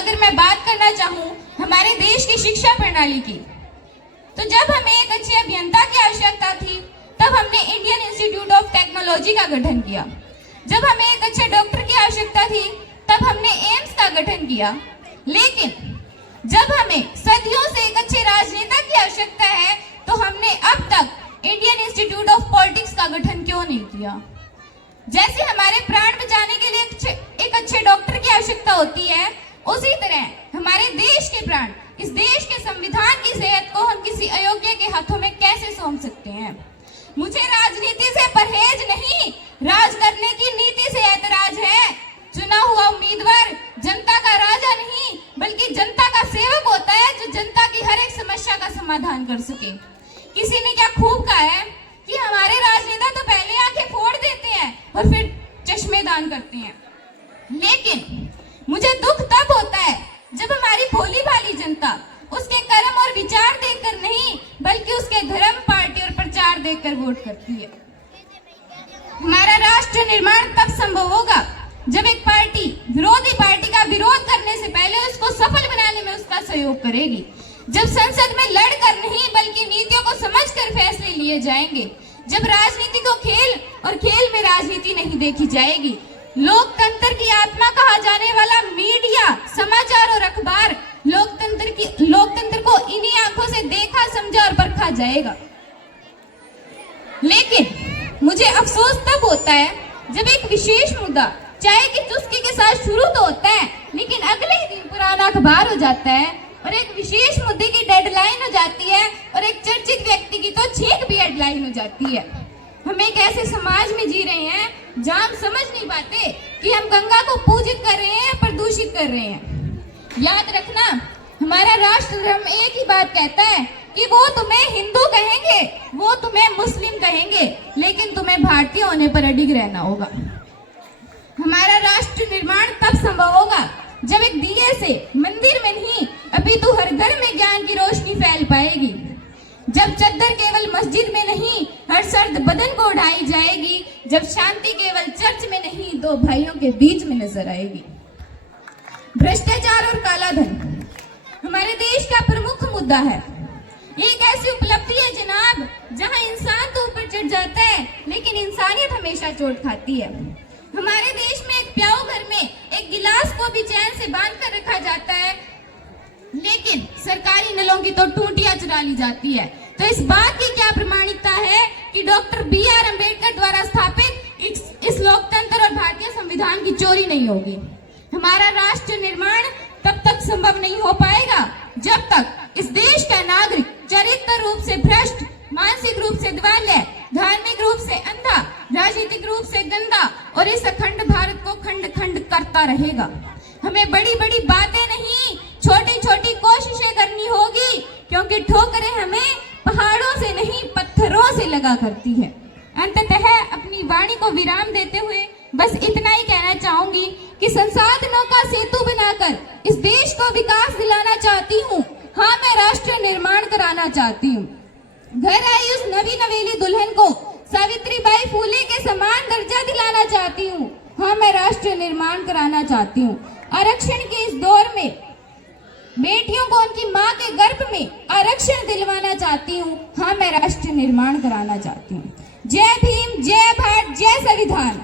अगर मैं बात करना चाहूँ हमारे देश की शिक्षा प्रणाली की, तो जब हमें एक अच्छे अभियंता की आवश्यकता थी तब हमने इंडियन इंस्टीट्यूट ऑफ टेक्नोलॉजी का गठन किया। जब हमें एक अच्छे डॉक्टर की आवश्यकता थी तब हमने एम्स का गठन किया। लेकिन जब हमें सदियों से एक अच्छे राजनेता की आवश्यकता है तो हमने अब तक इंडियन इंस्टीट्यूट ऑफ पॉलिटिक्स का गठन क्यों नहीं किया? जैसे हमारे प्राण बचाने के लिए एक अच्छे डॉक्टर की आवश्यकता होती है, उसी तरह हमारे देश के प्राण, इस देश के संविधान की सेहत को हम किसी अयोग्य के हाथों में कैसे सौंप सकते हैं? मुझे राजनीति से परहेज नहीं, राज करने की नीति से ऐतराज है। चुना हुआ उम्मीदवार जनता का राजा नहीं बल्कि जनता का सेवक होता है, जो जनता की हर एक समस्या का समाधान कर सके। किसी ने क्या खूब कहा है कि हमारे राजनेता तो पहले आंखें फोड़ देते हैं और फिर चश्मे दान करते हैं। लेकिन मुझे दुख तब होता है जब हमारी भोली भाली जनता उसके कर्म और विचार देखकर नहीं बल्कि उसके धर्म, पार्टी और प्रचार देखकर वोट करती है। हमारा राष्ट्र निर्माण तब संभव होगा जब एक पार्टी विरोधी पार्टी का विरोध करने से पहले उसको सफल बनाने में उसका सहयोग करेगी। जब संसद में लड़कर नहीं बल्कि नीतियों को समझकर फैसले लिए जाएंगे। जब राजनीति को खेल और खेल में राजनीति नहीं देखी जाएगी। लोकतंत्र की आत्मा कहा जाने वाला मीडिया, समाचार और अखबार लोकतंत्र को इन्हीं आंखों से देखा, समझा और परखा जाएगा। लेकिन मुझे अफसोस तब होता है जब एक विशेष मुद्दा चाहे कि चुस्की के साथ शुरू तो होता है लेकिन अगले ही दिन पुराना अखबार हो जाता है और एक विशेष मुद्दे की डेडलाइन हो जाती है और एक चर्चित व्यक्ति की तो छींक भी हेडलाइन हो जाती है। हम एक ऐसे समाज में जी रहे हैं जहां हम समझ नहीं पाते कि हम गंगा को पूजित कर रहे हैं या प्रदूषित कर रहे हैं। याद रखना, हमारा राष्ट्र धर्म एक ही बात कहता है कि वो तुम्हें हिंदू कहेंगे, वो तुम्हें मुस्लिम कहेंगे, लेकिन तुम्हें भारतीय होने पर अडिग रहना होगा। हमारा राष्ट्र निर्माण तब संभव होगा जब एक दिए से मंदिर में नहीं अपितु हर घर में ज्ञान की रोशनी फैल पाएगी। जब चद्दर केवल मस्जिद में नहीं हर सर्द बदन को उड़ाई जाएगी। जब शांति केवल चर्च में नहीं दो भाइयों के बीच में नजर आएगी। भ्रष्टाचार और काला धन हमारे देश का प्रमुख मुद्दा है। एक ऐसी उपलब्धि है जनाब जहां इंसान तो ऊपर चढ़ जाता है लेकिन इंसानियत हमेशा चोट खाती है। हमारे देश में एक प्याऊ घर में एक गिलास को भी चैन से बांध कर रखा जाता है लेकिन सरकारी नलों की तो टूटियां चुरा ली जाती है। तो इस बात की क्या प्रमाणिकता है कि डॉक्टर B.R. अम्बेडकर द्वारा स्थापित इस लोकतंत्र और भारतीय संविधान की चोरी नहीं होगी? हमारा राष्ट्र निर्माण तब तक संभव नहीं हो पाएगा जब तक इस देश का नागरिक चरित्र रूप से भ्रष्ट, मानसिक रूप से दिवालिया, धार्मिक रूप से अंधा, राजनीतिक रूप से गंदा और इस अखंड भारत को खंड खंड करता रहेगा। हमें बड़ी बड़ी बातें नहीं, छोटी छोटी कोशिशें करनी होगी क्योंकि ठोकरें हमें पहाड़ों से नहीं पत्थरों से लगा करती है। अंततः अपनी वाणी को विराम देते हुए बस इतना ही कहना चाहूंगी कि संसाधनों का सेतु बनाकर इस देश को विकास दिलाना चाहती हूँ। हाँ, मैं राष्ट्र निर्माण कराना चाहती हूँ। घर आई उस नवी नवेली दुल्हन को सावित्रीबाई फूले के समान दर्जा दिलाना चाहती हूँ। हाँ, मैं राष्ट्र निर्माण कराना चाहती हूँ। आरक्षण के इस दौर में बेटियों को उनकी माँ के गर्भ में आरक्षण दिलवाना चाहती हूँ। हाँ, मैं राष्ट्र निर्माण कराना चाहती हूँ। जय भीम, जय भारत, जय संविधान।